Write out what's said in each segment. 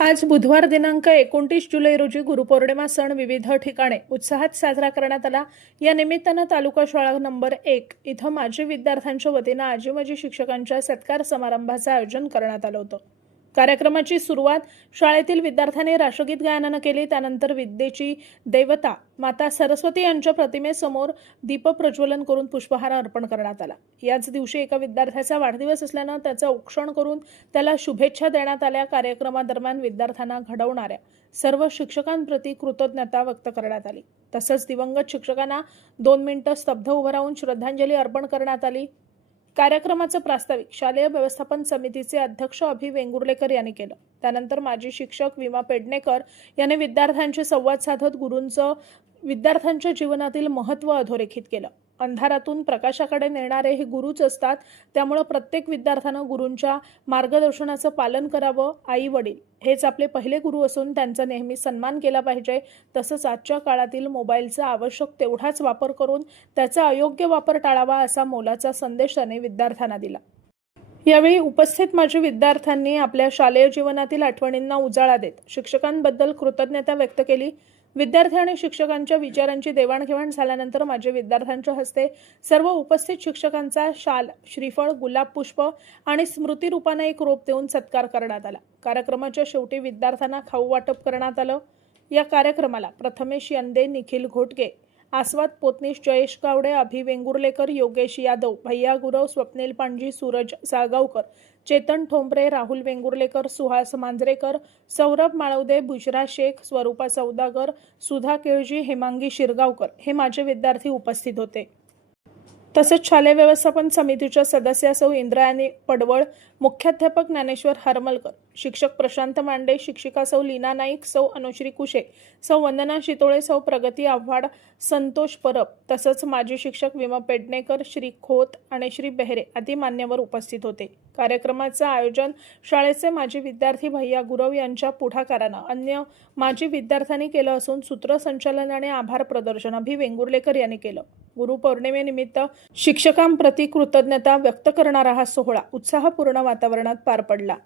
आज बुधवार दिनांक 29 जुलै रोजी गुरुपौर्णिमा सण विविध ठिकाणी उत्साहात साजरा करण्यात आला। या निमित्तानं तालुका शाळा नंबर 1 इथं माजी विद्यार्थ्यांच्या वतीनं आजी माजी शिक्षकांच्या सत्कार समारंभाचं आयोजन करण्यात आलं होतं। कार्यक्रमाची सुरुवात शाळेतील विद्यार्थ्यांनी राष्ट्रगीत गायनानं केली। त्यानंतर विद्येची देवता माता सरस्वती यांच्या प्रतिमेसमोर दीपप्रज्वलन करून पुष्पहार अर्पण करण्यात आला। याच दिवशी एका विद्यार्थ्याचा वाढदिवस असल्यानं त्याचं औक्षण करून त्याला शुभेच्छा देण्यात आल्या। कार्यक्रमादरम्यान विद्यार्थ्यांना घडवणाऱ्या सर्व शिक्षकांप्रती कृतज्ञता व्यक्त करण्यात आली। तसंच दिवंगत शिक्षकांना 2 मिनिटं स्तब्ध उभं राहून श्रद्धांजली अर्पण करण्यात आली। कार्यक्रमाचं प्रास्ताविक शालेय व्यवस्थापन समितीचे अध्यक्ष अभि वेंगुर्लेकर यांनी केलं। त्यानंतर माजी शिक्षक विमा पेडणेकर यांनी विद्यार्थ्यांशी संवाद साधत गुरूंचं विद्यार्थ्यांच्या जीवनातील महत्त्व अधोरेखित केलं। अंधारातून प्रकाशाकडे नेणारे हे गुरुच असतात, त्यामुळे प्रत्येक विद्यार्थ्यानं गुरूंच्या मार्गदर्शनाचं पालन करावं। आई वडील हेच आपले पहिले गुरु असून त्यांचा नेहमी सन्मान केला पाहिजे। तसंच आजच्या काळातील मोबाईलचा आवश्यक तेवढाच वापर करून त्याचा अयोग्य वापर टाळावा, असा मोलाचा संदेश त्याने विद्यार्थ्यांना दिला। यावेळी उपस्थित माजी विद्यार्थ्यांनी आपल्या शालेय जीवनातील आठवणींना उजाळा देत शिक्षकांबद्दल कृतज्ञता व्यक्त केली। विद्यार्थी आणि शिक्षकांच्या विचारांची देवाणघेवाण झाल्यानंतर माजी विद्यार्थ्यांच्या हस्ते सर्व उपस्थित शिक्षकांचा शाल, श्रीफळ, गुलाब पुष्प आणि स्मृती रूपाने एक रोप देऊन सत्कार करण्यात आला। कार्यक्रमाच्या शेवटी विद्यार्थ्यांना खाऊ वाटप करण्यात आलं। या कार्यक्रमाला प्रथमेश यंदे, निखिल घोटगे, आस्वाद पोतनीश, जयेश गावडे, अभि वेंगुर्लेकर, योगेश यादव, भैया गुरव, स्वप्नील पांडजी, सूरज साळगावकर, चेतन ठोंबरे, राहुल वेंगुर्लेकर, सुहास मांजरेकर, सौरभ माळवदे, बुजरा शेख, स्वरूपा सौदागर, सुधा केळजी, हेमांगी शिरगावकर हे माझे विद्यार्थी उपस्थित होते। तसंच शालेय व्यवस्थापन समितीच्या सदस्या सौ इंद्रायणी पडवळ, मुख्याध्यापक ज्ञानेश्वर हरमलकर, शिक्षक प्रशांत मांडे, शिक्षिका सौ लीना नाईक, सौ अनुश्री कुशे, सौ वंदना शितोळे, सौ प्रगती आव्हाड, संतोष परब, तसंच माजी शिक्षक विमा पेडणेकर, श्री खोत आणि श्री बेहरे आदी मान्यवर उपस्थित होते। कार्यक्रमाचं आयोजन शाळेचे माजी विद्यार्थी भैया गुरव यांच्या पुढाकारानं अन्य माजी विद्यार्थ्यांनी केलं असून सूत्रसंचालन आणि आभार प्रदर्शन अभि वेंगुर्लेकर यांनी केलं। गुरुपौर्णिमेनिमित्त शिक्षकांप्रती कृतज्ञता व्यक्त करणारा हा सोहळा उत्साहपूर्ण वातावरणात पार पडला।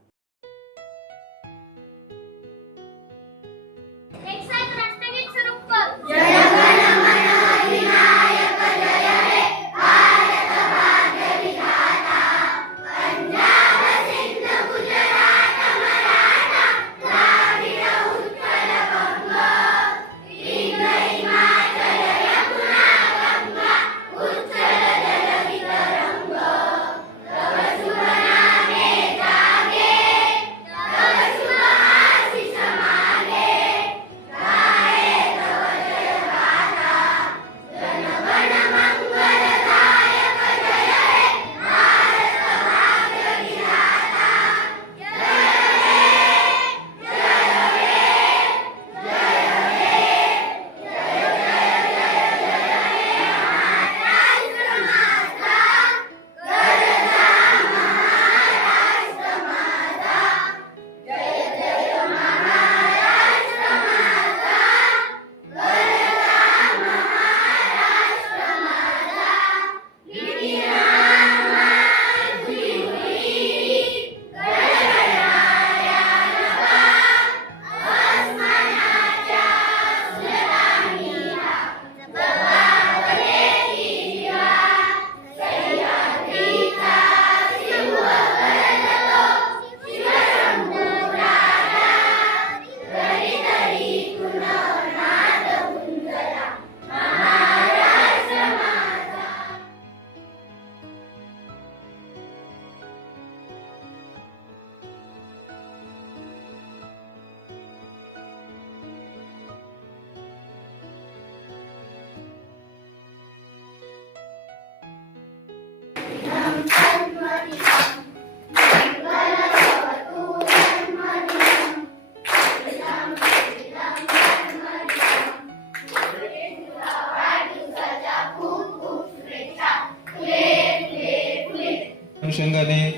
अनुषंगाने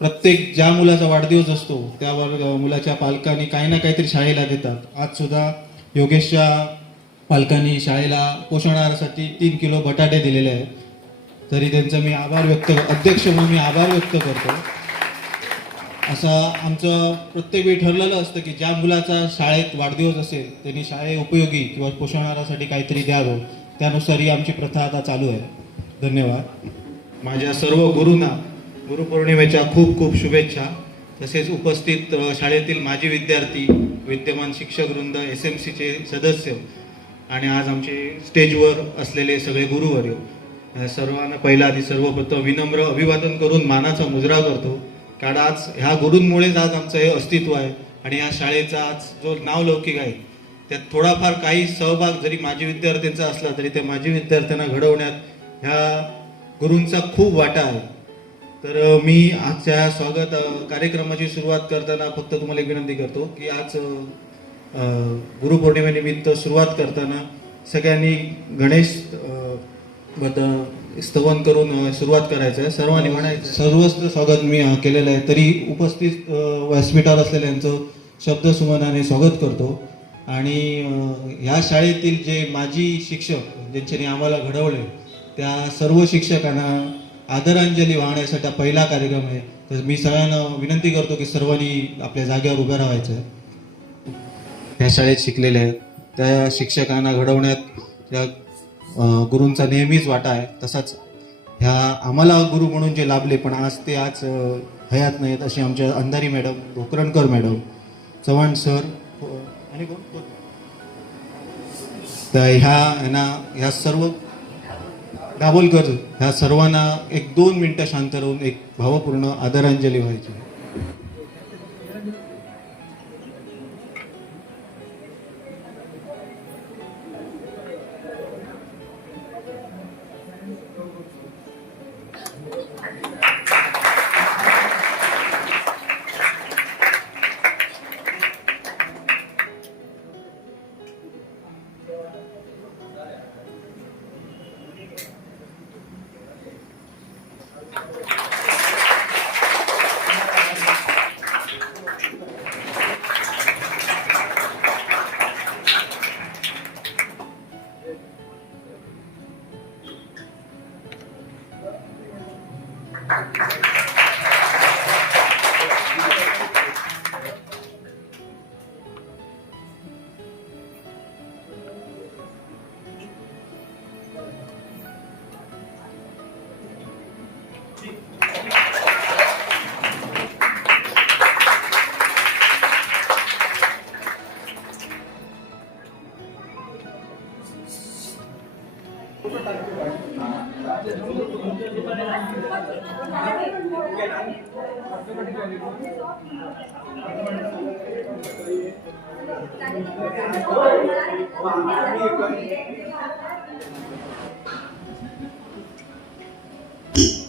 प्रत्येक ज्या मुलाचा वाढदिवस असतो त्यावर मुलाच्या पालकांनी काही ना काहीतरी शाळेला देतात। आज सुद्धा योगेशच्या पालकांनी शाळेला पोषण आहारासाठी 3 किलो बटाटे दिलेले आहेत। तरी त्यांचा मी आभार व्यक्त अध्यक्ष म्हणून मी आभार व्यक्त करतो। असं आमचं प्रत्येक वेळी ठरलेलं असतं की ज्या मुलाचा शाळेत वाढदिवस असेल त्यांनी शाळे उपयोगी किंवा पोषणाहारासाठी काहीतरी द्यावं, त्यानुसार ही आमची प्रथा आता चालू आहे. धन्यवाद. माझ्या सर्व गुरूंना गुरुपौर्णिमेच्या खूप खूप शुभेच्छा. तसेच उपस्थित शाळेतील माजी विद्यार्थी, विद्यमान शिक्षकवृंद, SMCचे सदस्य आणि आज आमचे स्टेजवर असलेले सगळे गुरुवर्य, सर्वांना पहिला आधी सर्वप्रथम विनम्र अभिवादन करून मानाचा मुजरा करतो. कारण आज ह्या गुरूंमुळेच आज आमचं हे अस्तित्व आहे आणि या शाळेचा आज जो नावलौकिक आहे त्यात थोडाफार काही सहभाग जरी माजी विद्यार्थ्यांचा असला तरी त्या माजी विद्यार्थ्यांना घडवण्यात ह्या गुरूंचा खूप वाटा आहे. तर मी आजच्या स्वागत कार्यक्रमाची सुरुवात करताना फक्त तुम्हाला एक विनंती करतो की आज गुरुपौर्णिमेनिमित्त सुरुवात करताना सगळ्यांनी गणेश स्तवन करून सुरुवात करायचं आहे. सर्वांनी म्हणायचं सर्वच स्वागत मी केलेलं आहे. तरी उपस्थित व्यासपीठावर असलेल्यांचं शब्दसुमनाने स्वागत करतो. आणि ह्या शाळेतील जे माजी शिक्षक ज्यांच्यानी आम्हाला घडवले त्या सर्व शिक्षकांना आदरांजली वाहण्यासाठी पहिला कार्यक्रम आहे. तर मी सगळ्यांना विनंती करतो की सर्वांनी आपल्या जागेवर उभं राहायचं आहे. ह्या शाळेत शिकलेले आहेत त्या शिक्षकांना घडवण्यात त्या गुरूंचा नेहमीच वाटा आहे. तसाच ह्या आम्हाला गुरु म्हणून जे लाभले पण आज ते हयात नाहीत असे आमच्या अंधारी मॅडम, भोकरणकर मॅडम, चव्हाण सर आणि कोण तर ह्या सर्व दाभोलकर ह्या सर्वांना 1-2 मिनिटं शांत राहून एक भावपूर्ण आदरांजली व्हायची.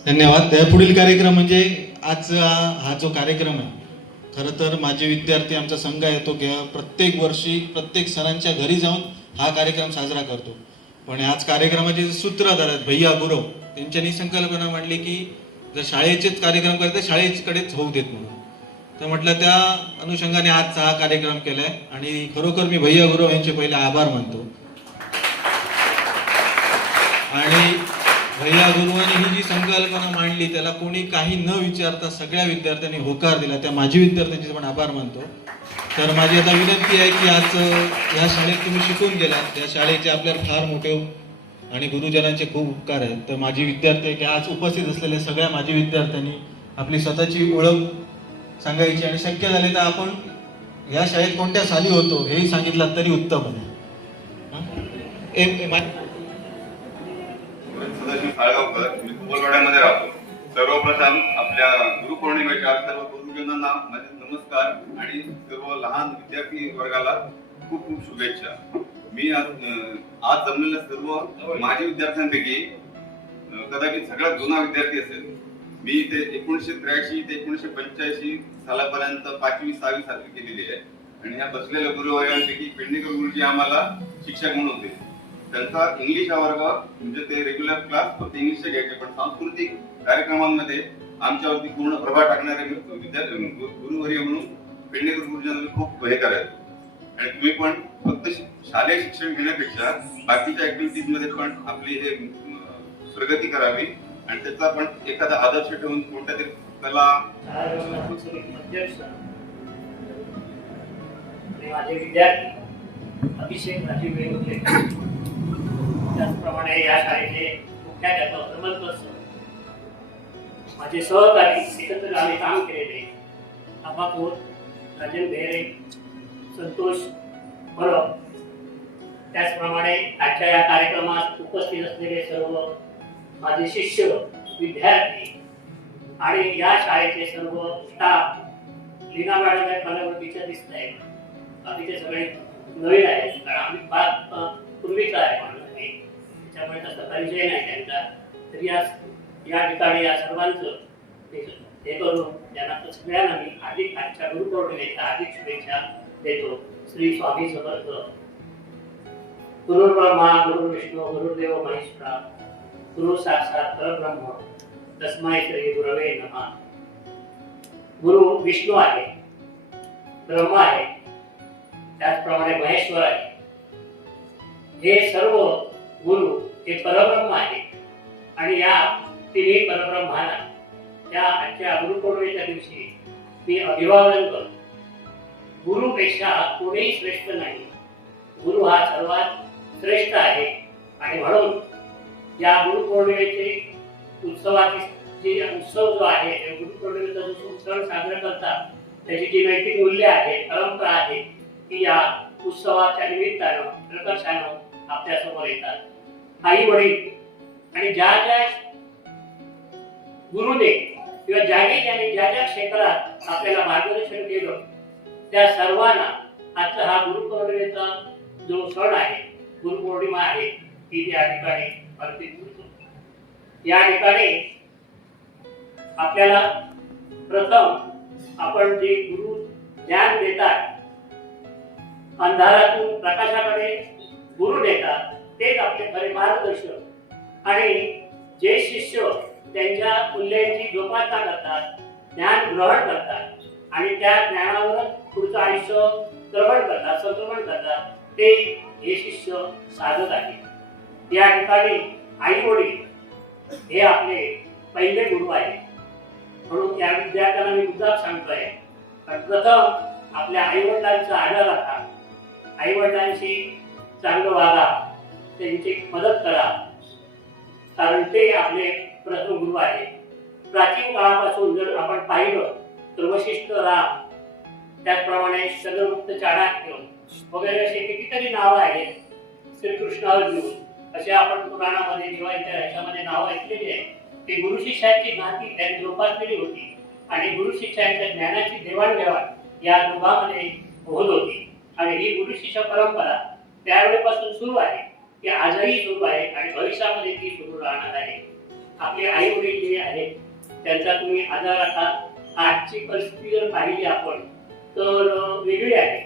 धन्यवाद. पुढील कार्यक्रम म्हणजे आज हा जो कार्यक्रम आहे, खरं तर माझे विद्यार्थी आमचा संघ आहे तो प्रत्येक वर्षी प्रत्येक सरांच्या घरी जाऊन हा कार्यक्रम साजरा करतो. पण आज कार्यक्रमाचे सूत्रधार आहेत भैया गुरव, त्यांच्यानी संकल्पना मांडली की जर शाळेचेच कार्यक्रम करायचे शाळेकडेच होऊ देत म्हणून. तर म्हटलं त्या अनुषंगाने आजचा हा कार्यक्रम केलाय आणि खरोखर मी भैया गुरव यांचे पहिले आभार मानतो. आणि भैया गुरुवांनी ही जी संकल्पना मांडली त्याला कोणी काही न विचारता सगळ्या विद्यार्थ्यांनी होकार दिला, त्या माझी विद्यार्थ्यांचे पण आभार मानतो. तर माझी आता विनंती आहे की आज या शाळेत तुम्ही शिकून गेलात, त्या शाळेचे आपल्याला फार मोठे आणि गुरुजनांचे खूप उपकार आहेत. तर माझी विद्यार्थी की आज उपस्थित असलेल्या सगळ्या माझी विद्यार्थ्यांनी आपली स्वतःची ओळख सांगायची आणि शक्य झाले तर आपण या शाळेत कोणत्या साली होतो हेही सांगितलं तरी उत्तम आहे. सदाशिव साळगावकर, मी कुंभलवाड्यामध्ये राहतो. सर्वप्रथम आपल्या गुरुपौर्णिमेच्या सर्व गुरुजनांना माझे नमस्कार आणि सर्व लहान विद्यार्थी वर्गाला खूप खूप शुभेच्छा. मी आज जमलेल्या सर्व माझ्या विद्यार्थ्यांपैकी कदाचित सगळ्यात जुना विद्यार्थी असेल. मी इथे 1983 ते 1985 सालापर्यंत 5वी 6वी साजरी केलेली आहे आणि या बसलेल्या गुरुवर्गांपैकी पेडणेकर गुरुजी आम्हाला शिक्षक म्हणून होते. त्यांचा इंग्लिश हा वर्ग म्हणजे ते रेग्युलर क्लास फक्त इंग्लिशचे घ्यायचे, पण सांस्कृतिक कार्यक्रमांमध्ये आमच्यावरती पूर्ण प्रभाव टाकणारे विद्यार्थी गुरुवर्य म्हणून पेडणेकर गुरुजींना खूप हे करायचं. आणि तुम्ही पण फक्त शालेय शिक्षण घेण्यापेक्षा बाकीच्या ऍक्टिव्हिटीज मध्ये पण आपली हे प्रगती करावी आणि त्याचा पण एखादा आदर्श ठेवून कोणत्या तरी कला अध्यक्ष आणि माझे विद्यार्थी अभिषेक राजीव वेगळे, त्याचप्रमाणे या शाळेचे मुख्याध्यापक हनुमंत सर, माझे सहकारी एकत्र आम्ही काम केलेले अबापूर, राजन बेहरे, संतोष बरोबर, त्याचप्रमाणे आजच्या या कार्यक्रमात उपस्थित असलेले सर्व माझे शिष्य, विद्यार्थी आणि या शाळेचे सर्व स्टाफ. लीना मॅडम आहेत, मला ओळखीच्या दिसत आहेत. बाकीचे सगळे नवीन आहेत, कारण आम्ही फार पूर्वीचा आहे माणूस, त्याच्यामुळे तसा परिचय नाही त्यांचा. तर या ठिकाणी या सर्वांचं हे करून त्यांना सगळ्यांना मी अधिक आजच्या गुरुपौर्णिमेच्या अधिक शुभेच्छा देतो. श्री स्वामी समर्थ. गुरुर्ब्रह्मा गुरुर्विष्णू गुरुर्देव महेश्वरा, गुरु साक्षात परब्रह्म, तस्मै श्री गुरवे नमः. गुरु विष्णू आहे, ब्रह्मा आहे, त्याचप्रमाणे महेश्वर आहे. हे सर्व गुरु हे परब्रह्म आहे आणि या तिन्ही परब्रह्माला त्या आजच्या गुरुपौर्णिमेच्या दिवशी मी अभिवादन करतो. गुरुपेक्षा कोणीही श्रेष्ठ नाही. गुरु हा सर्वात श्रेष्ठ आहे आणि म्हणून या गुरुपौर्णिमेचे उत्सवाची उत्सव जो आहे, गुरुपौर्णिमेचा जो सण साजरा करतात, त्याची जी नैतिक मूल्य आहे, परंपरा आहे, की या उत्सवाच्या निमित्तानं प्रकर्षानं आपल्या समोर येतात. आई वडील आणि ज्या ज्या गुरुने किंवा ज्याने ज्या क्षेत्रात आपल्याला मार्गदर्शन केलं, त्या सर्वांना आजचा हा गुरुपौर्णिमेचा जो सण आहे, गुरुपौर्णिमा आहे, ती या ठिकाणी अर्पित करतो. या ठिकाणी आपल्याला प्रथम आपण जे गुरु ज्ञान देतात, अंधारातून प्रकाशाकडे गुरु देतात, तेच आपले खरे मार्गदर्शक. आणि जे शिष्य त्यांच्या मूल्यांची जोपासना करतात, ज्ञान ग्रहण करतात आणि त्या ज्ञानावर पुढचं आयुष्य संक्रमण करतात, ते हे शिष्य साधक आहेत. या ठिकाणी आई वडील हे आपले पहिले गुरु आहेत. म्हणून या विद्यार्थ्यांना मी मुद्दाम सांगतोय, प्रथम आपल्या आई वडिलांचा आदर राखा, आई वडिलांशी चांगलं वागा, त्यांची मदत करा, कारण ते आपले प्रथम गुरु आहे. प्राचीन काळापासून जर आपण पाहिलं तर वशिष्ठ, राम, त्याचप्रमाणे चंद्रगुप्त, चाणक्य वगैरे असे कितीतरी नावं आहेत. श्रीकृष्ण, अर्जुन असे आपण पुराणामध्ये जेव्हा ह्याच्यामध्ये नावं ऐकलेली आहे. ते गुरु शिष्याची नाती त्यांनी जोपासलेली होती आणि गुरु शिष्यांच्या ज्ञानाची देवाणघेवाण या दोघांमध्ये होत होती. आणि ही गुरु शिष्य परंपरा त्यावेळेपासून सुरू आहे, ती आजही सुरू आहे आणि भविष्यामध्ये ती सुरू राहणार आहे. आपले आई वडील जे आहेत त्यांचा तुम्ही आदर राखा. आजची परिस्थिती जर पाहिली आपण तर वेगळी आहे,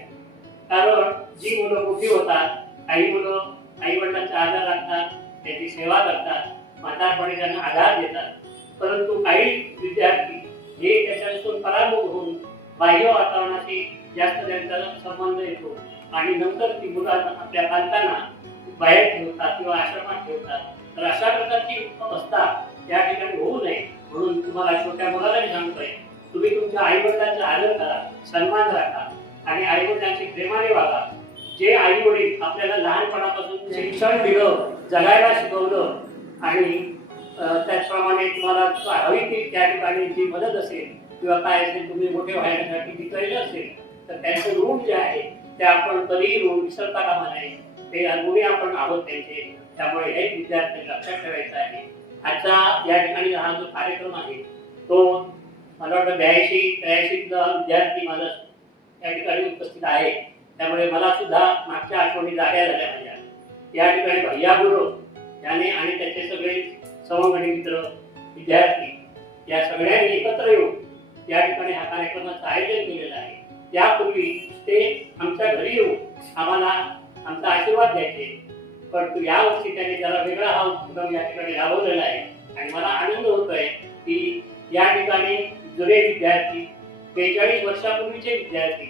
कारण जी मुलं मोठी होतात, काही मुलं आई वडिलांचा आदर राखतात, त्याची सेवा करतात, म्हातारपणी त्यांना आधार देतात, परंतु काही विद्यार्थी हे त्याच्यापासून पराभूत होऊन बाह्य वातावरणाशी जास्त त्यांचा संबंध येतो आणि नंतर ती मुलांना आपल्या पालकांना बाहेर ठेवतात किंवा आश्रमात ठेवतात. तर अशा प्रकारची अवस्था त्या ठिकाणी होऊ नये म्हणून तुम्हाला छोट्या मुलाला मी सांगतोय, तुम्ही तुमच्या आई वडिलांचा आदर करा, सन्मान राखा आणि आई वडिलांशी प्रेमाने वागा. जे आई वडील आपल्याला लहानपणापासून शिक्षण दिलं, जगायला शिकवलं आणि त्याचप्रमाणे तुम्हाला हवी ती त्या ठिकाणी जी मदत असेल किंवा काय असेल, तुम्ही मोठे व्हायसाठी जी केलं असेल, तर त्यांचे ऋण जे आहे ते आपण कधीही ऋण विसरता कामा नये. ते ऋणी आपण आहोत त्यांचे. त्यामुळे हे विद्यार्थी लक्षात ठेवायचं आहे. आजचा या ठिकाणी हा जो कार्यक्रम आहे तो मला वाटतं 82-83 विद्यार्थी माझा या ठिकाणी उपस्थित आहे. त्यामुळे मला सुद्धा मागच्या आठवणी जाग्या झाल्या माझ्या. या ठिकाणी भैया गुरु याने आणि त्याचे सगळे सहमणी मित्र, विद्यार्थी या सगळ्यांनी एकत्र येऊन या ठिकाणी हा कार्यक्रमाचं आयोजन केलेलं आहे. यापूर्वी ते आमच्या घरी येऊन आम्हाला आमचा आशीर्वाद द्यायचे, परंतु यावर्षी त्यांनी जरा वेगळा हा उपक्रम या ठिकाणी राबवलेला आहे आणि मला आनंद होतोय की या ठिकाणी जुने विद्यार्थी, 43 वर्षापूर्वीचे विद्यार्थी,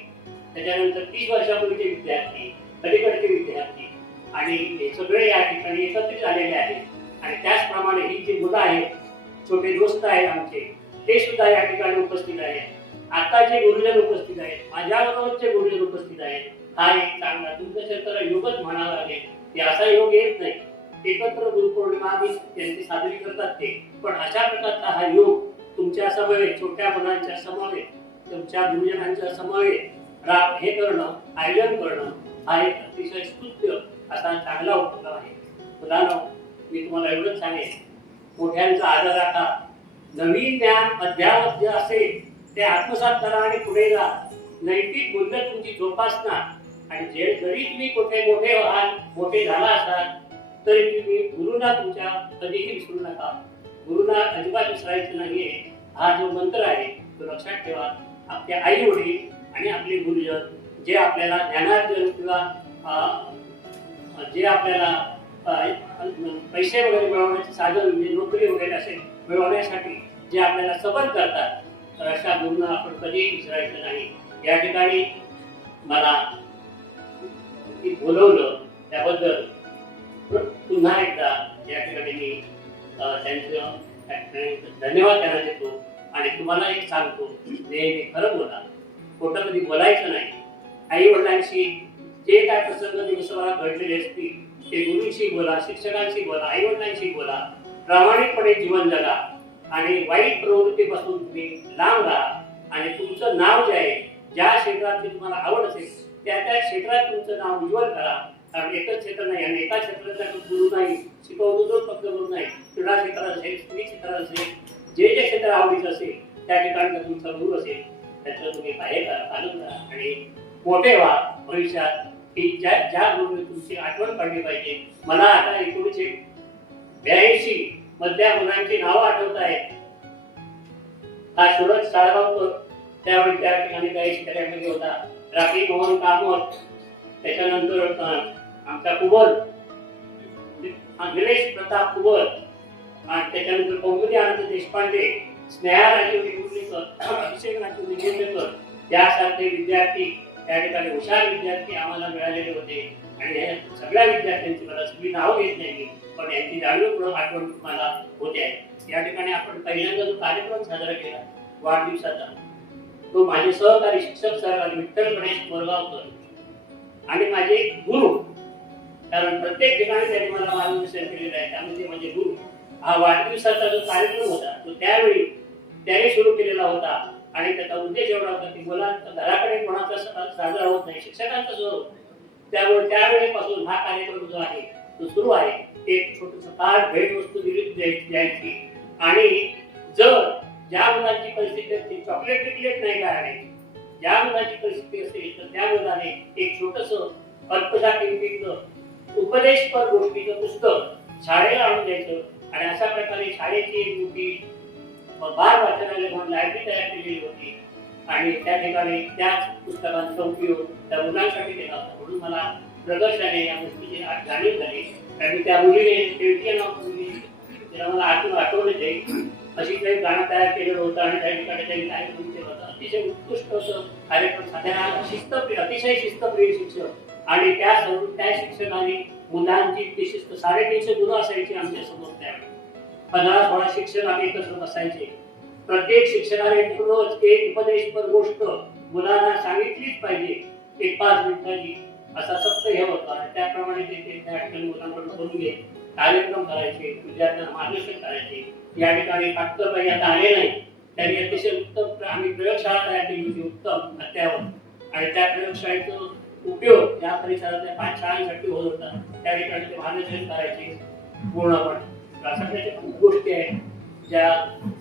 त्याच्यानंतर 30 वर्षापूर्वीचे विद्यार्थी, अलीकडचे विद्यार्थी आणि हे सगळे या ठिकाणी एकत्रित झालेले आहेत. आणि त्याचप्रमाणे ही जी मुलं आहेत, छोटे दोस्त आहेत आमचे, ते सुद्धा या ठिकाणी उपस्थित आहेत. आता जे गुरुजन उपस्थित आहेत, माझ्याबरोबरचे गुरुजन उपस्थित आहेत, हा एक चांगला तुमच्या क्षेत्राला योगच म्हणावा लागेल की असा योग येत नाही. एकत्र गुरुपौर्णिमा आम्ही त्यांची साजरी करतात ते, पण अशा प्रकारचा हा योग तुमच्या समवेत, छोट्या मुलांच्या समवेत, तुमच्या गुरुजनांच्या समवेत हे करणं, आयोजन करणं हा एक अतिशय स्तुत्य असा चांगला उपक्रम आहे. मुलांनो, मी तुम्हाला एवढंच सांगेन, मोठ्यांचा आदर राखा. नवीन ज्ञान अद्यावत जे असेल ते आत्मसात करा आणि पुढे जा. नैतिक मूल्य तुमची जोपासना. आणि जरी तुम्ही कुठे मोठे झाला असाल तरी तुम्ही गुरुना तुमच्या कधीही विसरू नका. गुरुना अजिबात विसरायचं नाहीये. हा जो मंत्र आहे तो लक्षात ठेवा. आपले आई वडील आणि आपले गुरुजन जे आपल्याला ज्ञानार्जन किंवा जे आपल्याला पैसे वगैरे मिळवण्याचे साधन म्हणजे नोकरी वगैरे असे मिळवण्यासाठी जे आपल्याला सबल करतात, तर अशा गुरुंना आपण कधीही विसरायचं नाही. या ठिकाणी मला बोलवलं त्याबद्दल पुन्हा एकदा या ठिकाणी मी त्यांचं धन्यवाद त्यांना देतो. आणि तुम्हाला एक सांगतो, नेहमी खरं बोला, खोटं कधी बोलायचं नाही. आई वडिलांशी जे काय प्रसंग दिवसाला घडलेले असतील ते गुरुंशी बोला, शिक्षकांशी बोला, आई वडिलांशी बोला. प्रामाणिकपणे जीवन जगा आणि वाईट प्रवृत्तीपासून तुम्ही लांब राहा. आणि तुमचं नाव जे आहे, ज्या क्षेत्रात तुम्हाला आवड असेल त्या क्षेत्रात तुमचं नाव उज्ज्वल करा. कारण एकच क्षेत्र नाही आणि एका क्षेत्राचा गुरु नाही, शिकवतो जो फक्त गुरु नाही. क्रीडा क्षेत्रात असेल, स्त्री क्षेत्रात असेल, जे क्षेत्र आवडीचं असेल त्या ठिकाणी तुमचा गुरु असेल त्याचं तुम्ही पालन करा आणि मोठे व्हा भविष्यात. की ज्या गुरुने तुमची आठवण काढली पाहिजे. मला आता 1982 मधल्या मुलांची नावं आठवत आहेत. हा सूरज साळगावकर त्यावेळी त्या ठिकाणी काही शेतकऱ्यांमध्ये होता. राखी मोहन कामत, त्याच्यानंतर आमचा कुबल गणेश प्रताप कुबल, आणि त्याच्यानंतर कौमुदी आनंद देशपांडे, स्नेहा राजीव निगुर्लेकर, अभिषेक राजीव निगुर्लेकर यासारखे विद्यार्थी त्या ठिकाणी हुशार विद्यार्थी आम्हाला मिळालेले होते. आणि या सगळ्या विद्यार्थ्यांची मला सगळी नावं घेत नाही, पण यांची जाणीवपूर्वक आठवण तुम्हाला होते आहे. या ठिकाणी आपण पहिल्यांदा जो कार्यक्रम साजरा केला वाढदिवसाचा, तो माझे सहकारी शिक्षक सहकारी विठ्ठल गणेश मोरगावकर आणि माझे गुरु, कारण प्रत्येक ठिकाणी त्यांनी मला मार्गदर्शन केलेलं आहे, त्यामध्ये माझे गुरु. हा वाढदिवसाचा जो कार्यक्रम होता तो त्यावेळी त्याने सुरू केलेला होता. आणि त्याचा उद्देश एवढा होता की मुलांचा घराकडे कोणाचा साजरा होत नाही, शिक्षकांचा जो होतो. त्यामुळे त्यावेळेपासून हा कार्यक्रम जो आहे तो सुरू आहे. एक छोटस कार्ड भेट वस्तू द्यायची. आणि जर ज्या मुलांची परिस्थिती असते, चॉकलेट विकलेट नाही काय आहे, ज्या मुलाची परिस्थिती असेल तर त्या मुलाने एक छोटस अल्पशा किमतीचं उपदेशपर गोष्टीचं पुस्तक शाळेला आणून द्यायचं. आणि अशा प्रकारे शाळेची एक मोठी बाल वाचनालय म्हणून लायब्ररी तयार केलेली होती. आणि त्या ठिकाणी त्याच पुस्तकांचा उपयोग त्या मुलांसाठी केला होता. म्हणून मला प्रदर्शनाने या गोष्टीची जाणीव झाली. कारण त्या मुलीने तिला मला आठवण येते अशी काही गाणं तयार केलेलं होतं आणि त्या ठिकाणी त्यांनी कार्यक्रम केला होता. अतिशय उत्कृष्ट असं कार्यक्रम साधना, अतिशय शिस्तप्रिय शिक्षक. आणि त्या शिक्षकांनी मुलांची ती शिस्त 350 गुरु असायची आमच्या समोर. त्यावेळी 15-16 शिक्षक आम्ही एकत्र बसायचे. प्रत्येक शिक्षकाने रोज एक उपदेशपर गोष्ट मुलांना सांगितलीच पाहिजे, एक 5 मिनिटांची असा सक्त हे होता. आणि त्याप्रमाणे ते त्या ठिकाणी मुलांकडून करून घे कार्यक्रम करायचे, विद्यार्थ्यांना मार्गदर्शन करायचे. या ठिकाणी काटकरबाई आता आले नाही, त्यांनी अतिशय उत्तम आम्ही प्रयोगशाळा तयार केली होती उत्तम अत्यावर. आणि त्या प्रयोगशाळेचा उपयोग या परिसरातल्या 5 शाळांसाठी होत होता. त्या ठिकाणी ते मार्गदर्शन करायचे पूर्णपणे. अशा खूप गोष्टी आहेत ज्या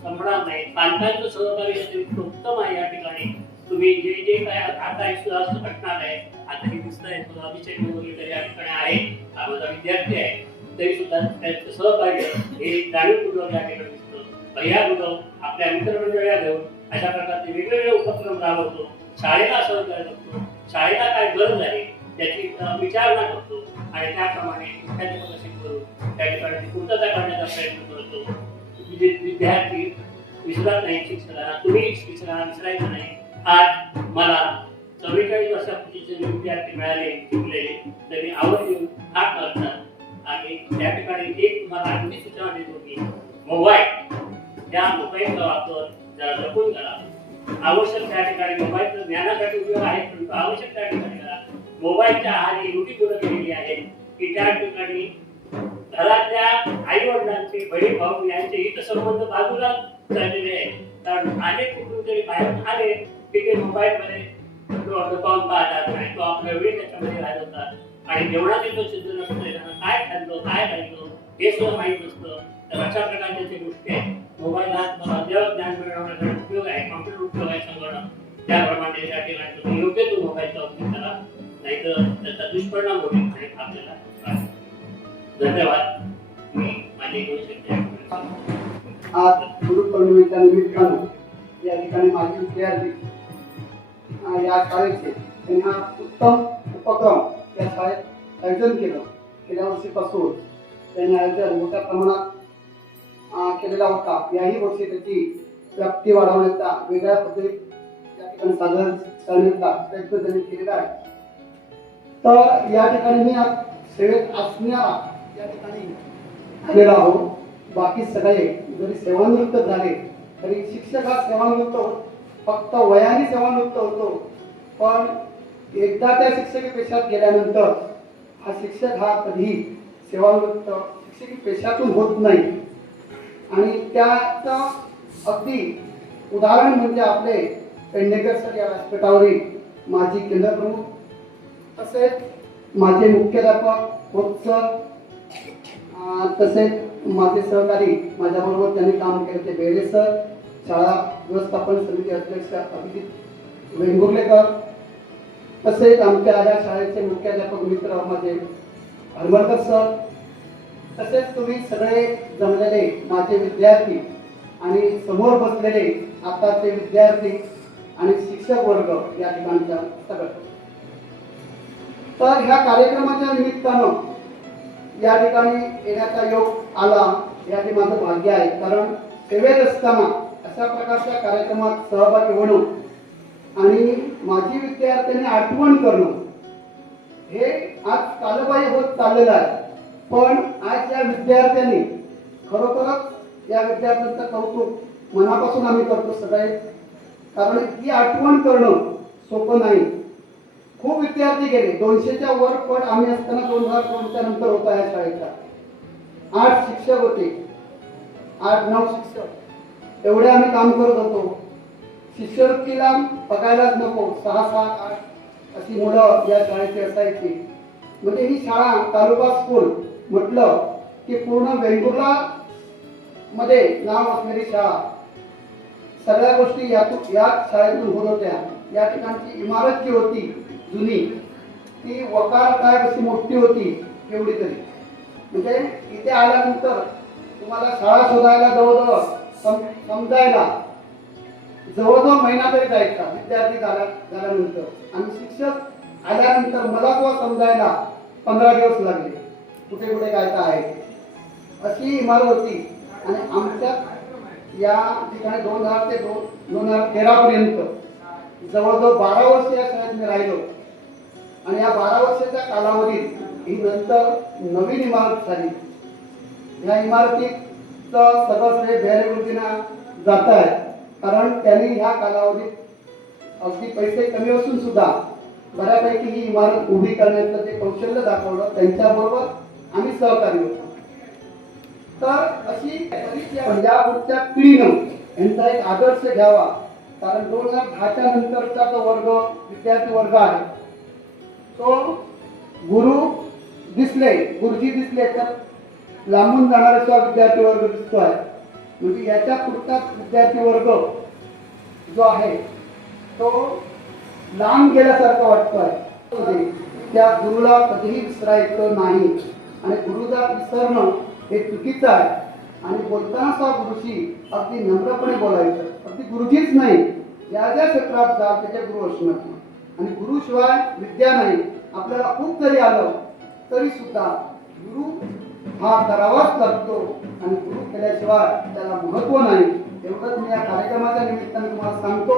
संपणार नाही. पालकांचं सहकार्य उत्तम आहे. या ठिकाणी तुम्ही जे काय आता सुद्धा घटणार आहे, आता हे दिसत आहे अभिषेक वगैरे या ठिकाणी आहे, हा माझा विद्यार्थी आहे, तरी सुद्धा त्यांचं सहकार्य हे जाणीवपूर्वक या ठिकाणी दिसतं. भैया गुरव आपल्या मित्रमंडळीला घेऊन अशा प्रकारचे वेगवेगळे उपक्रम राबवतो. शाळेला सहकार्य करतो, शाळेला काय गरज आहे त्याची विचारणा करतो आणि त्याप्रमाणे त्या ठिकाणी पूर्तता करण्याचा प्रयत्न करतो. विद्यार्थी विसरत नाही शिक्षकांना, तुम्ही शिक्षकांना विसरायचं नाही. आज मला 44 वर्षापूर्वीचे विद्यार्थी मिळाले, शिकलेले, त्यांनी आवड देऊन हा करतात. आणि त्या ठिकाणी एक तुम्हाला आणखी सूचना देतो की मोबाईल, त्या मोबाईलचा वापर जरा जपून करा. आवश्यक त्या ठिकाणी मोबाईलचं ज्ञानासाठी उपयोग आहे, परंतु आवश्यक त्या ठिकाणी करा. मोबाईलच्या आहारी रुटी मुलं केलेली आहे की त्या ठिकाणी घरातल्या आई वडिलांचे बहीण भाऊ यांचे हितसंबंध बाजूला चाललेले आहे. कारण अनेक कुटुंब जरी बाहेर आले की ते मोबाईलमध्ये पाहून पाहतात आणि तो आपल्या वेळी त्याच्यामध्ये घालवतात आणि जेवणाचे तो सिद्ध नसतोय, काय खाल्लं काय राहिलं हे सुद्धा माहीत नसतं. तर अशा प्रकारच्या जे गोष्टी आहेत, मोबाईल हा अद्याप ज्ञान मिळवण्यासाठी उपयोग आहे, कॉम्प्युटर उपयोग आहे संगणक, त्याप्रमाणे त्या ठिकाणी तुम्ही योग्य तो मोबाईलचा उपयोग करा, नाहीतर त्याचा दुष्परिणाम होईल आणि आपल्याला त्रास होईल. धन्यवाद. मी माझे 2 शब्द आज गुरुपौर्णिमेच्या निमित्तानं या ठिकाणी माझे विद्यार्थी या शाळेचे त्यांनी हा उत्तम उपक्रम या शाळेत आयोजन केलं. गेल्या वर्षीपासून त्यांनी आयोजन मोठ्या प्रमाणात केलेला होता. याही वर्षी त्याची व्याप्ती वाढवण्याचा वेगळ्या पद्धतीने या ठिकाणी सादर करण्याचा प्रयत्न त्यांनी केलेला आहे. तर या ठिकाणी मी आज सेवेत असणारा या ठिकाणी आलेला आहोत. बाकी सगळे जरी सेवानिवृत्त झाले तरी शिक्षक हा सेवानिवृत्त होत, फक्त वयाने सेवानिवृत्त होतो. पण एकदा त्या शिक्षकी पेशात गेल्यानंतर हा शिक्षक हा कधी सेवानिवृत्त शिक्षकी पेशातून होत नाही. आणि त्याचं अगदी उदाहरण म्हणजे आपले पेडणेकर सर या व्यासपीठावरील माजी केंद्रप्रमुख, तसेच माझे मुख्याध्यापक होत सर, तसेच माझे सहकारी माझ्याबरोबर त्यांनी काम केले ते बेडे सर, शाळा व्यवस्थापन समिती अध्यक्ष अभिजित वेंगुर्लेकर, तसेच आमच्या या शाळेचे मुख्याध्यापक मित्र माझे हरमळकर सर, तसेच तुम्ही सगळे जमलेले माझे विद्यार्थी आणि समोर बसलेले आताचे विद्यार्थी आणि शिक्षक वर्ग या ठिकाणच्या सगळं. तर ह्या कार्यक्रमाच्या निमित्तानं या ठिकाणी येण्याचा योग आला याचे माझं भाग्य आहे. कारण सेवेत असताना अशा प्रकारच्या कार्यक्रमात सहभागी होणं आणि माझी विद्यार्थ्यांनी आठवण करणं हे आज कालबाह्य होत चाललेलं आहे. पण आज या विद्यार्थ्यांनी खरोखरच या विद्यार्थ्यांचं कौतुक मनापासून आम्ही करतो सगळे. कारण ही आठवण करणं सोपं नाही. खूप विद्यार्थी गेले, 200च्या वर पण आम्ही असताना 2002च्या नंतर होता या शाळेचा. 8 शिक्षक होते, 8-9 शिक्षक एवढे आम्ही काम करत होतो. शिष्यवृत्तीला बघायलाच नको, 6-7-8 अशी मुलं या शाळेची असायची. म्हणजे ही शाळा तालुका स्कूल म्हटलं की पूर्ण वेंगुर्ला मध्ये नाव असलेली शाळा. सगळ्या गोष्टी याच शाळेतून होत होत्या. या ठिकाणची इमारत जी होती जुनी, ती वकार काय कशी मोठी होती एवढी तरी. म्हणजे इथे आल्यानंतर तुम्हाला शाळा शोधायला जवळजवळ समजायला जवळजवळ महिना तरी जायचा विद्यार्थी झाल्यानंतर. आणि शिक्षक आल्यानंतर मला तो समजायला 15 दिवस लागले कुठे कुठे काय काय आहे. अशी इमारत होती. आणि आमच्या या ठिकाणी 2000 ते 2013 पर्यंत जवळजवळ 12 वर्ष या शाळेत मी राहिलो. आणि या 12 वर्षाच्या कालावधीत ही नंतर नवीन इमारत झाली. या इमारतीचं सगळं श्रेय बेहरे गुरुजींना जात आहे. कारण त्यांनी ह्या कालावधीत अगदी पैसे कमी असून सुद्धा बऱ्यापैकी ही इमारत उभी करण्याचं जे कौशल्य दाखवलं, त्यांच्याबरोबर आम्ही सहकारी होतो. तर अशी या पुढच्या पिढीनं यांचा एक आदर्श घ्यावा. कारण 2010च्या नंतरचा जो वर्ग विद्यार्थी वर्ग आहे तो गुरुजी दिसले तर लांबून जाणारा सुद्धा विद्यार्थी वर्ग दिसतो आहे. म्हणजे याच्या पुढचा विद्यार्थी वर्ग जो आहे तो लांब गेल्यासारखं वाटतोय. त्या गुरुला कधीही विसरायचं नाही. आणि गुरुला विसरणं हे चुकीचं आहे. आणि बोलताना सुद्धा गुरुशी अगदी नम्रपणे बोलायचं. अगदी गुरुजीच नाही, ज्या ज्या क्षेत्रात जाल त्याच्या गुरु असणार. आणि गुरुशिवाय विद्या नाही. आपल्याला खूप जरी आलं तरी सुद्धा गुरु हा करावाच लागतो. आणि गुरु केल्याशिवाय त्याला महत्व नाही. एवढंच मी या कार्यक्रमाच्या निमित्ताने तुम्हाला सांगतो.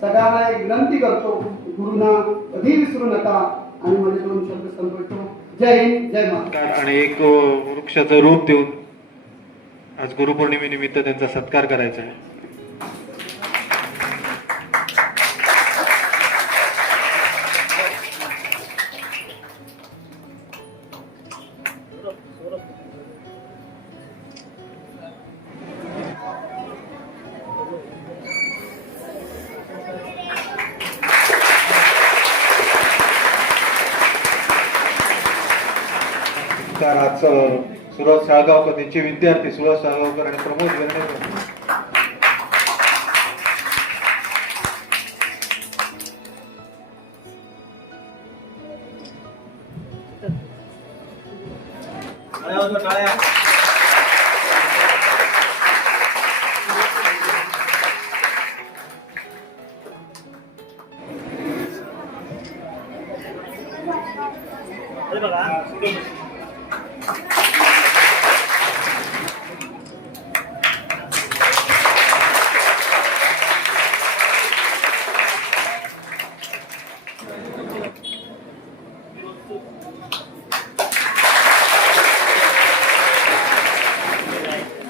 सगळ्यांना एक विनंती करतो, गुरुना कधी विसरू नका. आणि माझे 2 शब्द संपवतो. जय हिंद, जय महाराष्ट्र. आणि एक वृक्षाचं रूप देऊन आज गुरुपौर्णिमेनिमित्त त्यांचा सत्कार करायचा आहे. तर आज सुरज साळगावकर त्यांचे विद्यार्थी सुरज साळगावकर आणि प्रमोद वेर्णेकर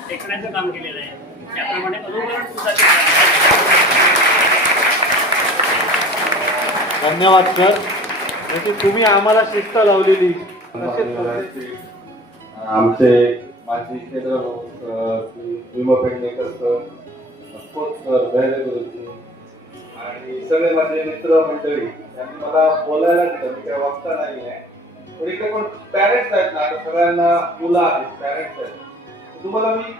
टेकण्याचं काम केलेलं आहे. त्याप्रमाणे अनुकरण सुद्धा केलं आहे. धन्यवाद सर. म्हणजे तुम्ही आम्हाला शिस्त लावलेली. आमचे माजी केंद्र विमा पेडणेकर सर, सर बहिरे गुरुजी आणि सगळे माझे मित्र मंडळी यांनी मला बोलायला दिलं. मी काही वक्ता नाही आहे, पण इथे पण पॅरेंट्स आहेत ना, आता सगळ्यांना मुलं आहेत, पॅरेंट्स आहेत. तुम्हाला मी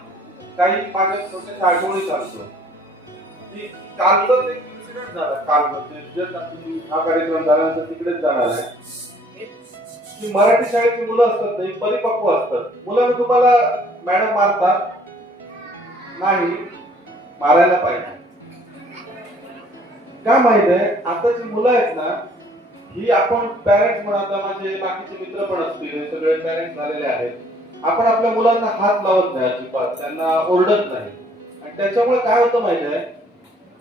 काही माझ्या छोट्या आठवणी सांगतो की कालच एक इन्सिडेंट झाला. काल म्हणजे जस्ट तुम्ही हा कार्यक्रम झाल्यानंतर तिकडेच जाणार आहे की मराठी शाळेची मुलं असतात ना, ही परिपक्व असतात. मुलं तुम्हाला मॅडम मारतात नाही, मारायला पाहिजे. काय माहित आहे, आताची मुलं आहेत ना, ही आपण पॅरेंट्स म्हणा, आता माझे बाकीचे मित्र पण असतील, हे सगळे पॅरेंट्स झालेले आहेत. आपण आपल्या मुलांना हात लावत नाही अजिबात, त्यांना ओरडत नाही. आणि त्याच्यामुळे काय होतं माहिती आहे,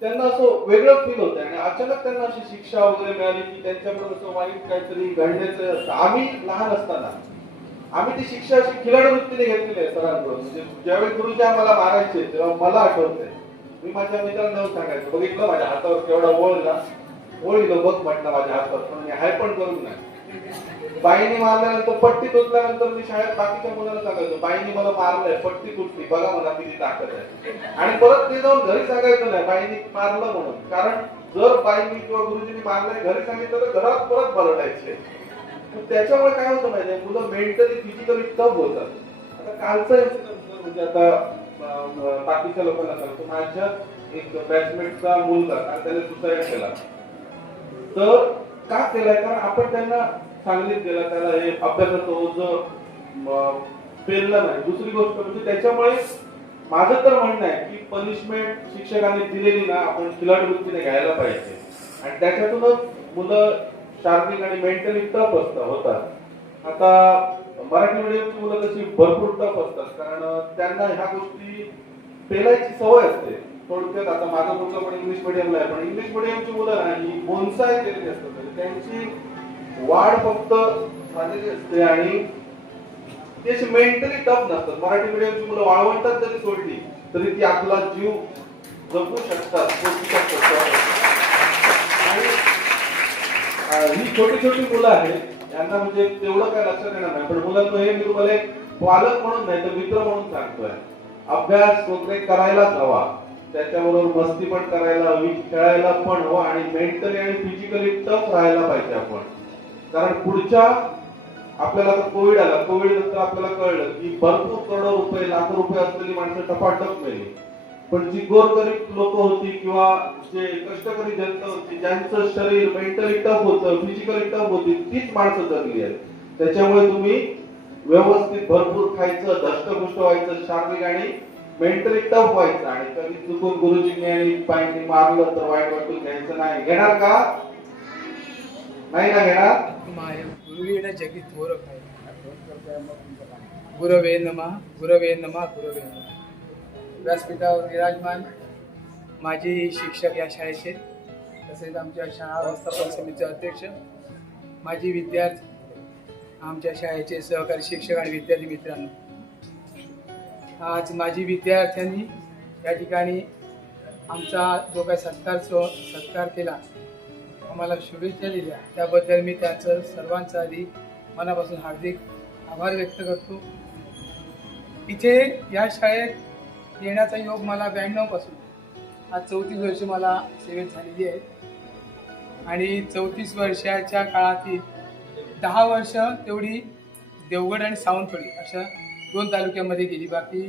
त्यांना असं वेगळं फील होतं आणि अचानक त्यांना अशी शिक्षा वगैरे मिळाली की त्यांच्याकडे असं वाईट काहीतरी घडण्याचं असतं. आम्ही लहान असताना आम्ही ती शिक्षा अशी खिलाडू वृत्तीने घेतलेली आहे सरांकडून. म्हणजे ज्यावेळी गुरुजी आम्हाला मारायचे तेव्हा मला आठवतंय, मी माझ्या मित्रांना जाऊन सांगायचं, बघितलं माझ्या हातावर केवढा ओळला, ओळीलं बघ म्हटलं माझ्या हातावर, पण मी हाय पण करून नाही. बाईने मारल्यानंतर पट्टी तुटल्यानंतर मी शाळेत बाकीच्या मुलांना सांगायचो, बाईने मला मारलंय, पट्टी तुटली, बघा मला किती ताकद आहे. आणि परत ते जाऊन घरी सांगायचं नाही बाईने मारलं म्हणून, कारण जर बाईने किंवा गुरुजींनी मारलंय घरी सांगितलं तर घरात परत बरडायचे. त्याच्यामुळे काय होतं माहितीये, मुलं मेंटली फिजिकली टफ होतात. आता कालचा इन्सिडेंट म्हणजे आता बाकीच्या लोकांना सांगतो, माझ्या एक बॅचमेटचा मुलगा आणि त्याने सुसाईड केला. तर का केलाय, कारण आपण त्यांना सांगलीत गेला, त्याला हे अभ्यासाचं ओझं पेललं नाही. दुसरी गोष्ट म्हणजे त्याच्यामुळे माझं तर म्हणणं आहे की पनिशमेंट शिक्षकांनी दिलेली ना, आपण खिलाडू वृत्तीने घ्यायला पाहिजे. आणि त्याच्यातूनच मुलं शारीरिक आणि मेंटली टफ होतात. आता मराठी मीडियमची मुलं तशी भरपूर टफ असतात, कारण त्यांना ह्या गोष्टी पेलायची सवय असते. थोडक्यात आता माझा मुलगा पण इंग्लिश मिडियमला आहे, पण इंग्लिश मिडियमची मुलं नाही बोनसाय केलेली असतात. त्यांची वाढ फक्त झालेली असते आणि ते मेंटली टफ नसतात. मराठी मीडियमची मुलं वाळवंटात जरी सोडली तरी ती आपला जीव जगू शकतात. आणि ही छोटी छोटी मुलं आहेत, यांना म्हणजे तेवढं काय लक्षात येणार नाही, पण मुलांना हे मी तुम्हाला एक पालक म्हणून नाही तर मित्र म्हणून सांगतोय, अभ्यास वगैरे करायलाच हवा, त्याच्याबरोबर मस्ती पण करायला हवी, खेळायला पण हवं आणि मेंटली आणि फिजिकली टफ राहायला पाहिजे आपण. कारण पुढच्या आपल्याला आता कोविड आला, कोविड नंतर आपल्याला कळलं की भरपूर करोडो रुपये लाखो रुपये असलेली माणसं टपाटप मेली, पण जी गोरगरीब लोक होती किंवा जे कष्टकरी जनता होती, ज्यांचं शरीर मेंटली टफ होतं, फिजिकली टफ होती, तीच माणसं जगली आहेत. त्याच्यामुळे तुम्ही व्यवस्थित भरपूर खायचं, धष्टपुष्ट व्हायचं, शारीरिक आणि मेंटली टफ व्हायचं. आणि कधी चुकून गुरुजींनी आणि पायनी मारलं तर वाईट वाटून घ्यायचं नाही. घेणार का? नाही ना घेणार? गुरुवीण जगी थोर काय गुरवे नमः गुरवे नमः गुरवे नमः. व्यासपीठावर विराजमान माजी शिक्षक या शाळेचे, तसेच आमच्या शाळा व्यवस्थापन समितीचे अध्यक्ष, माजी विद्यार्थी, आमच्या शाळेचे सहकारी शिक्षक आणि विद्यार्थी मित्रांनो, आज माजी विद्यार्थ्यांनी या ठिकाणी आमचा जो काही सत्कार केला, आम्हाला शुभेच्छा दिल्या, त्याबद्दल मी त्यांचं सर्वांचा आधी मनापासून हार्दिक आभार व्यक्त करतो. इथे या शाळेत येण्याचा योग मला 92 पासून आज 34 वर्ष मला सेवेत झालेली आहे. आणि 34 वर्षाच्या काळातील 10 वर्ष तेवढी देवगड आणि सावंतवाडी अशा 2 तालुक्यामध्ये गेली. बाकी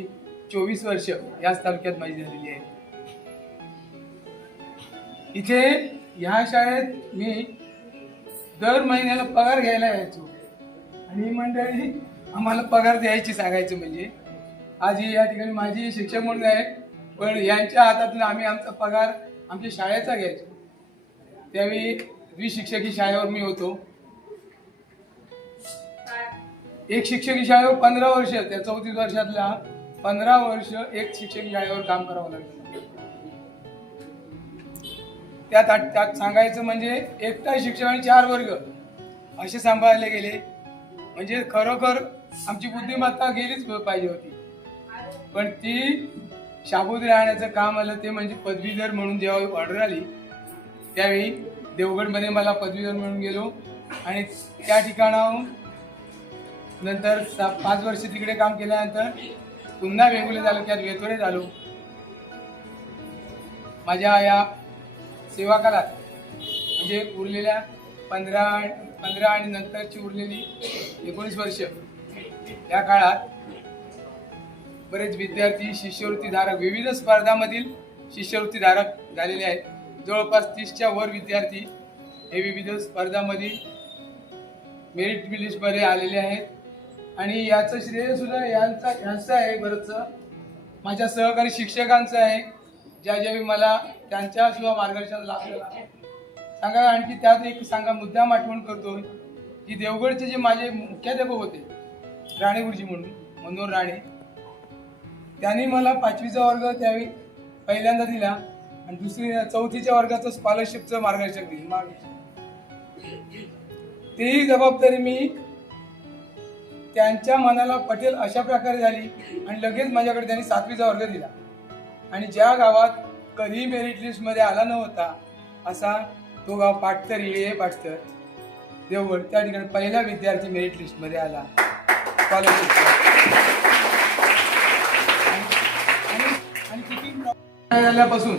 24 वर्ष याच तालुक्यात माझी झालेली आहे. इथे ह्या शाळेत मी दर महिन्याला पगार घ्यायला यायचो आणि ही मंडळी आम्हाला पगार द्यायची सांगायचं. म्हणजे आज ही या ठिकाणी माझी शिक्षक म्हणून आहे, पण यांच्या हातातून आम्ही आमचा पगार आमच्या शाळेचा घ्यायचो. त्यावेळी द्विशिक्षकी शाळेवर मी होतो. एक शिक्षकी शाळेवर 15 वर्ष, त्या 34 वर्षातल्या 15 वर्ष एक शिक्षकी शाळेवर काम करावं लागलं. त्यात सांगायचं म्हणजे एकटा शिक्षक आणि 4 वर्ग असे सांभाळले गेले. म्हणजे खरोखर आमची बुद्धिमत्ता गेलीच पाहिजे होती. पण ती शाबूत राहण्याचं काम आलं ते म्हणजे पदवीधर म्हणून जेव्हा ऑर्डर आली त्यावेळी देवगडमध्ये मला पदवीधर म्हणून गेलो आणि त्या ठिकाणाहून नंतर 5 वर्ष तिकडे काम केल्यानंतर पुन्हा वेंगुर्ले तालुक्यात वेतोडे झालो. माझ्या या सेवा काळात म्हणजे उरलेल्या 15 आणि नंतरची उरलेली 19 वर्ष या काळात बरेच विद्यार्थी शिष्यवृत्तीधारक विविध स्पर्धांमधील शिष्यवृत्तीधारक झालेले आहेत. जवळपास 30च्या वर विद्यार्थी हे विविध स्पर्धांमधील मेरिट लिस्टमध्ये आलेले आहेत. आणि याचं श्रेय सुद्धा यांचं आहे, बरंचसं माझ्या सहकारी शिक्षकांचं आहे, ज्यावेळी मला त्यांच्या सुद्धा मार्गदर्शन लाभलेलं आहे. सांगा आणखी त्यात एक मुद्दाम आठवण करतो की देवगडचे जे माझे मुख्याध्यापक होते राणे गुरुजी म्हणून मनोहर राणे, त्यांनी मला 5वीचा वर्ग त्यावेळी पहिल्यांदा दिला आणि 4थीच्या वर्गाचं स्कॉलरशिपचं मार्गदर्शक दिलं. तेही जबाबदारी मी त्यांच्या मनाला पटेल अशा प्रकारे झाली आणि लगेच माझ्याकडे त्यांनी 7वीचा वर्ग दिला. आणि ज्या गावात कधी मेरिट लिस्टमध्ये आला नव्हता असा तो गाव पाटतर, इळे पाटतर देवगड, त्या ठिकाणी पहिला विद्यार्थी मेरिट लिस्टमध्ये आला स्कॉलरशिपचा. आणि किती आल्यापासून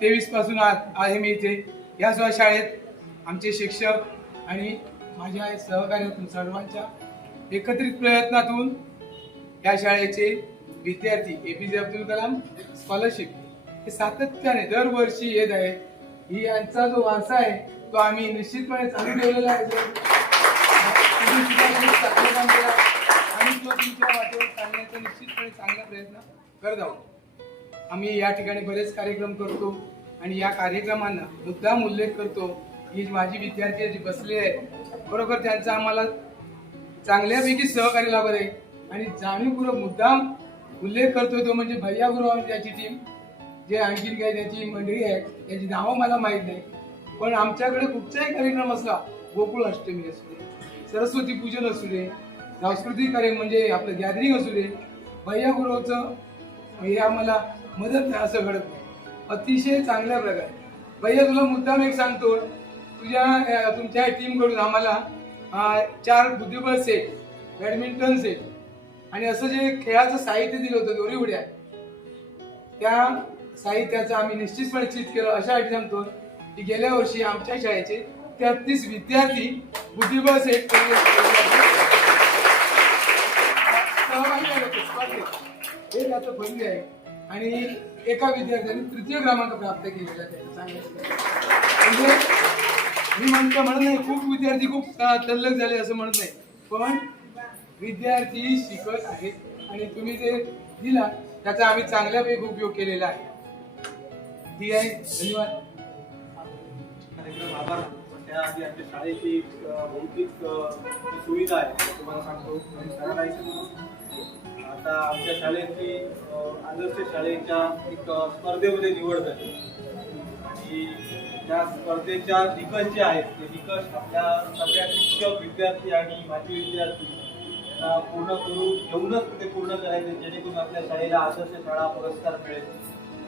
23 पासून आहे मी इथे. या सुद्धा शाळेत आमचे शिक्षक आणि माझ्या सहकार्यातून सर्वांच्या एकत्रित प्रयत्नातून या शाळेचे विद्यार्थी APJ अब्दुल कलाम स्कॉलरशिप हे सातत्याने दरवर्षी येत आहे. ही यांचा जो वारसा आहे तो आम्ही निश्चितपणे चालू ठेवलेला आहे. आणि तो तुमच्या वाटेवर चालण्याचा निश्चितपणे चांगला प्रयत्न करत आहोत. आम्ही या ठिकाणी बरेच कार्यक्रम करतो आणि या कार्यक्रमांना मुद्दाम उल्लेख करतो की माझी विद्यार्थी जे बसले आहेत बरोबर त्यांचा आम्हाला चांगल्यापैकी सहकार्य लाभत आहे. आणि जाणीवपूर्वक मुद्दाम उल्लेख करतो तो म्हणजे भैया गुरु आणि त्याची टीम, जे आणखीन काही त्याची मंडळी आहे त्याची नावं मला माहीत नाही, पण आमच्याकडे कुठचाही कार्यक्रम असला, गोकुळ अष्टमी असू दे, सरस्वती पूजन असू दे, सांस्कृतिक कार्यक्रम म्हणजे आपलं गॅदरिंग असू दे, भैया गुरुचं हे आम्हाला मदत नाही असं घडत नाही. अतिशय चांगल्या प्रकारे भैया तुला मुद्दाम एक सांगतो, तुमच्या टीमकडून आम्हाला 4 बुद्धिबळ सेट, बॅडमिंटन सेट आणि असं जे खेळाचं साहित्य दिलं होतं दोरी उड्या, त्या साहित्याचं आम्ही निश्चितपणे चित केलं. अशा अटी सांगतो की गेल्या वर्षी आमच्या शाळेचे 33 विद्यार्थी बुद्धिबळ सेट सहभागी झाले होते. हे त्याचं पहिली आहे आणि एका विद्यार्थ्याने 3य क्रमांक प्राप्त केलेला त्याचं सांगायचं म्हणजे मी म्हणत नाही खूप विद्यार्थी खूप तल्लख झाले असं म्हणत नाही, पण विद्यार्थी शिकत आहेत आणि तुम्ही जे दिला त्याचा आम्ही चांगल्यापैकी उपयोग केलेला आहे. ठीक आहे, धन्यवाद. आभार. त्याआधी आमच्या शाळेची भौतिक सुविधा आहे तुम्हाला सांगतो. आता आमच्या शाळेची आदर्श शाळेच्या एक स्पर्धेमध्ये निवड झाली आणि त्या स्पर्धेच्या निकष जे आहेत ते निकष आपल्या सगळ्या शिक्षक, विद्यार्थी आणि माजी विद्यार्थी यांना पूर्ण घेऊनच ते पूर्ण करायचे, जेणेकरून आपल्या शाळेला आदर्श शाळा पुरस्कार मिळेल.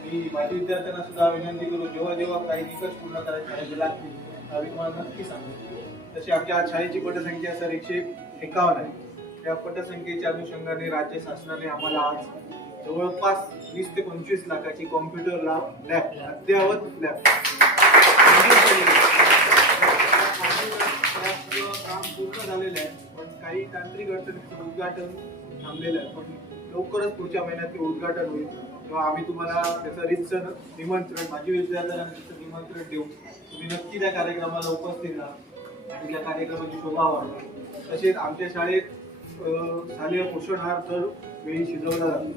मी माजी विद्यार्थ्यांना सुद्धा विनंती करू, जेव्हा जेव्हा काही निकष पूर्ण करायचे शाळेचे लागतील त्यावेळी मला नक्की सांगू. तशी आमच्या शाळेची पटसंख्या सर 151 आहे. त्या पटसंख्येच्या अनुषंगाने राज्य शासनाने आम्हाला आज जवळपास 20 ते 25 लाखाची कॉम्प्युटर लॅब अद्ययावत लॅब काम पूर्ण झालेलं आहे. पण काही तांत्रिक अडचणीचं उद्घाटन थांबलेलं आहे, पण लवकरच पुढच्या महिन्यात ते उद्घाटन होईल. तेव्हा आम्ही तुम्हाला त्याचं रीतसर निमंत्रण, माजी विद्यार्थ्यांना त्याचं निमंत्रण देऊ. तुम्ही नक्की त्या कार्यक्रमाला उपस्थित राहा आणि त्या कार्यक्रमाची शोभा वाढवा. तसेच आमच्या शाळेत शालेय पोषण आहार दर वेळी शिजवला जातो.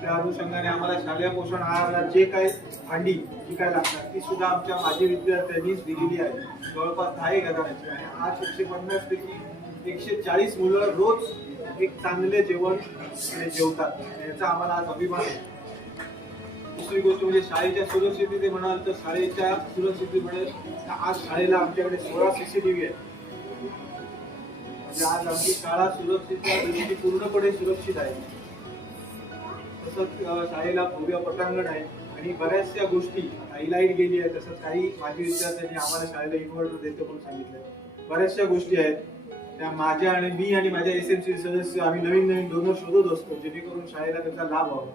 त्या अनुषंगाने आम्हाला शालेय पोषण आहाराला जे काही भांडी जी काय लागतात ती सुद्धा आमच्या माजी विद्यार्थ्यांनीच दिलेली आहे, जवळपास 10,000 आणि आज 150 पैकी 140 मुलं रोज एक चांगले जेवण जेवतात. याचा आम्हाला आज अभिमान आहे. दुसरी गोष्ट म्हणजे शाळेच्या सुरक्षितते म्हणाल तर शाळेच्या सुरक्षिततेमुळे आज शाळेला आमच्याकडे 16 CCTV आहे. म्हणजे आज आमची शाळा सुरक्षित पूर्णपणे सुरक्षित आहे. तसंच शाळेला भव्य पटांगण आहे आणि बऱ्याचशा गोष्टी, आता लाईट गेली आहे, तसंच काही माजी विद्यार्थ्यांनी आम्हाला शाळेला इन्व्हर्टर देतो म्हणून सांगितलं. बऱ्याचशा गोष्टी आहेत त्या माझ्या आणि मी आणि माझ्या SMC सदस्य आम्ही नवीन नवीन डोनर शोधत असतो, जेणेकरून शाळेला त्याचा लाभ व्हावा.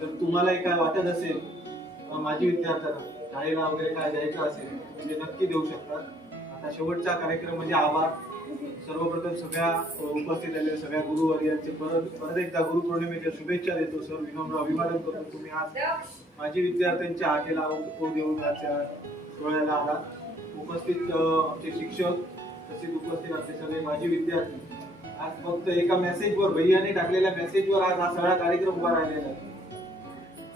तर तुम्हालाही काय वाटत असेल माजी विद्यार्थ्यांना शाळेला वगैरे काय द्यायचं असेल म्हणजे नक्की देऊ शकतात. आता शेवटचा कार्यक्रम म्हणजे आभार. सर्वप्रथम सगळ्या उपस्थित आलेल्या सगळ्या गुरुवर्यांचे परत एकदा गुरुपौर्णिमेच्या शुभेच्छा देतो. सर, विनम्र अभिवादन करतो. तुम्ही आज माजी विद्यार्थ्यांच्या हाकेला ओ देऊन आजच्या सोहळ्याला आलात. उपस्थित आमचे शिक्षक तसेच उपस्थित असले सगळे माजी विद्यार्थी, आज फक्त एका मेसेजवर, भैयाने टाकलेल्या मेसेजवर आज हा सगळा कार्यक्रम उभा राहिलेला आहे.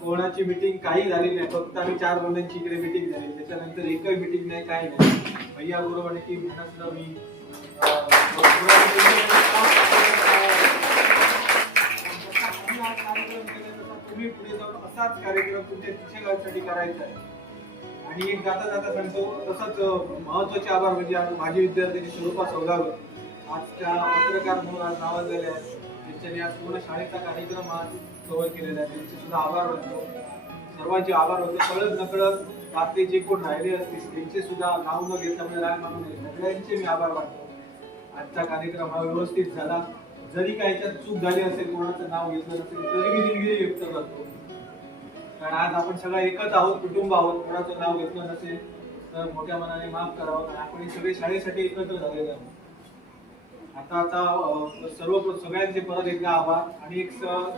कोणाची मिटिंग काही झाली नाही, फक्त आम्ही 4 जणांची इकडे मिटिंग झाली, त्याच्यानंतर एकही मिटिंग नाही, काही नाही. भैया बरोबर आणि टीम सुद्धा मी तुम्ही पुढे जाऊन असाच कार्यक्रम तुमच्या शिक्षकांसाठी करायचा आहे. आणि एक जाता जाता सांगतो, तसंच महत्वाचे आभार म्हणजे माझी विद्यार्थ्यांची स्वरूपा सौदागर आज त्या पत्रकार म्हणून आज नावाजलेले आहेत. त्यांच्यानी आज पूर्ण शाळेचा कार्यक्रम आज कव्हर केलेला आहे. त्यांचे सुद्धा आभार मानतो. सर्वांचे आभार होते. कळत नकळत आपले जे कोण राहिले असतील त्यांचे सुद्धा नाव न घेतल्यामुळे राग मानू नये, सगळ्यांचे मी आभार मानतो. आजचा कार्यक्रम हा व्यवस्थित झाला. जरी काही याच्यात चूक झाली असेल, कोणाचं नाव घेतलं नसेल, तरी मी दिलगिरी व्यक्त करतो. कारण आज आपण सगळं एकच आहोत, कुटुंब आहोत. कोणाचं नाव घेतलं नसेल तर मोठ्या मनाने माफ करावं. कारण आपण सगळे शाळेसाठी एकत्र झालेले आहोत. आता सगळ्यांचे परत एकदा आभार. आणि एक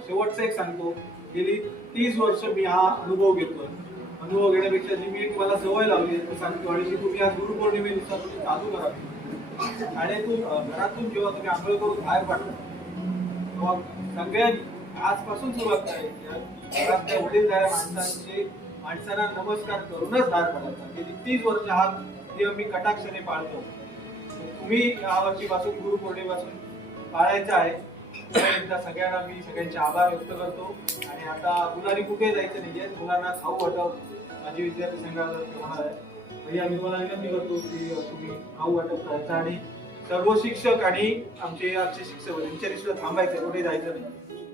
शेवटचं एक सांगतो, गेली 30 वर्ष मी हा अनुभव घेतोय. अनुभव घेण्यापेक्षा जी मी मला सवय लावली आहे सांगतो, आणि जी तुम्ही आज गुरुपौर्णिमेनुसार तुम्ही चालू करावी. शाळेतून घरातून जेव्हा तुम्ही आंघोळ करून बाहेर पडता तेव्हा सगळ्यांनी आजपासून सुरुवात करायची. घरातल्या वडीलधाऱ्या माणसांना नमस्कार करूनच बाहेर पडायचा. गेली 30 वर्ष हा नियम मी कटाक्षाने पाळतो. तुम्ही या वर्षीपासून गुरुपौर्णिमेपासून पाळायचा आहे. एकदा सगळ्यांना मी सगळ्यांचे आभार व्यक्त करतो. आणि आता मुलांनी कुठे जायचं नाहीये, मुलांना खाऊ वाटप माझी विद्यार्थी संघातर्फे होणार आहे. आम्ही तुम्हाला विनंती करतो की तुम्ही खाऊ वाटप करायचं आणि सर्व शिक्षक आणि आमचे शिक्षक यांच्या सुद्धा थांबायचं, कुठे जायचं नाही.